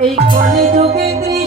এই কলিযুগে কৃষ্ণ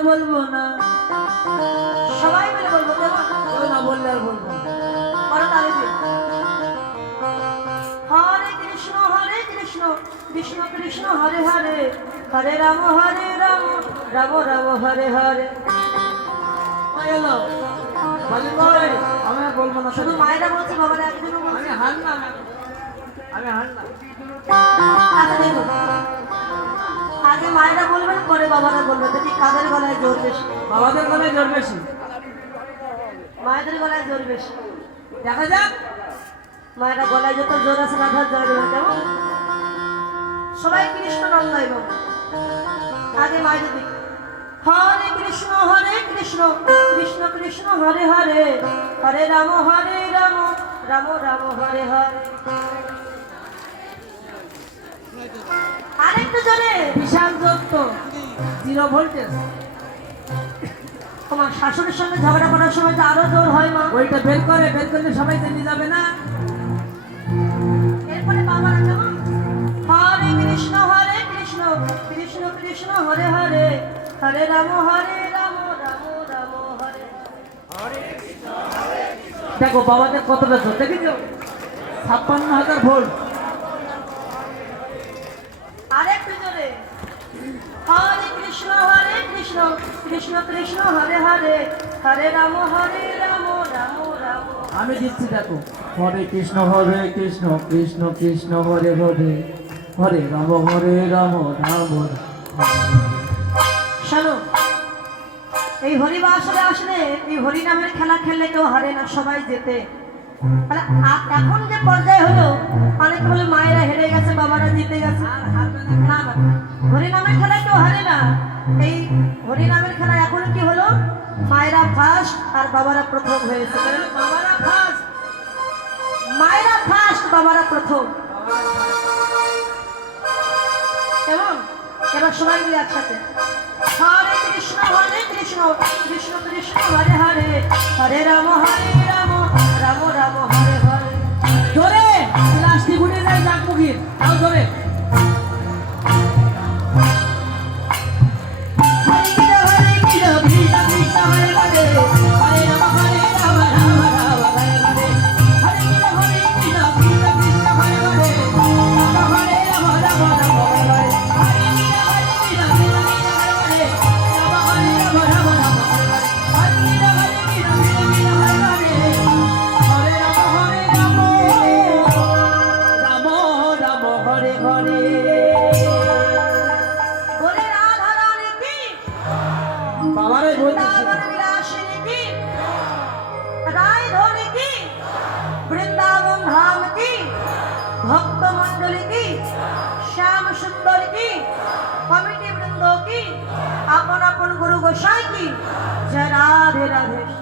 বলব না। সবাই মিলে বলব না বললে আর বলব হরে কৃষ্ণ হরে কৃষ্ণ কৃষ্ণ কৃষ্ণ হরে হরে হরে রাম হরে রাম রাম রাম হরে হরে। আমি বলব না শুধু মায়েরা বলছি বাবার আমি হার না আমি হার না। আচ্ছা, আগে মায়েরা বলবেন পরে বাবারা বলবেন দেখি কাদের গলায় জোর বেশি। বাবাদের গলায় জোর বেশি। মায়েদের গলায় জোর বেশি। দেখা যাক। মায়েরা গলায় যত জোর আছে রাধার দেবেন কেমন? সবাই কৃষ্ণ নাম গাইব আগে মায়েদের দিক। হরে কৃষ্ণ হরে কৃষ্ণ কৃষ্ণ কৃষ্ণ হরে হরে। হরে রাম হরে রাম রাম রাম হরে হরে। আরেকটু জোরে বিশাল দত্ত জিরো ভোল্টেজ তোমার শাশুড়ির সঙ্গে ঝগড়া করার সময় তো আরও জোর হয় মা। ওইটা বের করে বের করলে সবাই জেনে যাবে না। এরপরে বাবারা কেমন হরে কৃষ্ণ হরে কৃষ্ণ কৃষ্ণ কৃষ্ণ হরে হরে। হরে রাম হরে রাম রাম রাম হরে। দেখো বাবাদের কতটা জোর। দেখেছ? ছাপ্পান্ন হাজার ভোল্ট আরেকটু জোরে হরে কৃষ্ণ হরে কৃষ্ণ কৃষ্ণ কৃষ্ণ হরে হরে হরে রাম হরে রাম রাম রাম। আমি দিচ্ছি দেখো। হরে কৃষ্ণ হরে কৃষ্ণ কৃষ্ণ কৃষ্ণ হরে হরে হরে রাম হরে রাম রাম। শোনো এই হরিবা আসলে আসলে এই হরি নামের খেলা খেললে কেউ হারে না সবাই যেতে এখন যে পর্যায়ে হলো অনেক বলে মায়েরা হেরে গেছে বাবারা জিতে গেছে? না হরি নামের কেউ হারে না। এই হরি নামের খেলা এখন কি হলো? মায়েরা ফার্স্ট আর বাবারা প্রথম হয়েছে। মায়েরা ফার্স্ট বাবারা প্রথম। কেমন? এবার সবাই মিলে একসাথে। হরে কৃষ্ণ হরে কৃষ্ণ কৃষ্ণ কৃষ্ণ, হরে হরে। হরে রাম হরে রাম রাম রাম, হরে হরে। ধরে! প্লাস্টিক উঠে যায় নাক মুখির ধরে। ধাম কি? ভক্ত মন্ডলী কি? শ্যাম সুন্দর কি? কমিটি বৃন্দ কি? আপন আপন গুরু গোসাই কি? জয় রাধে রাধে।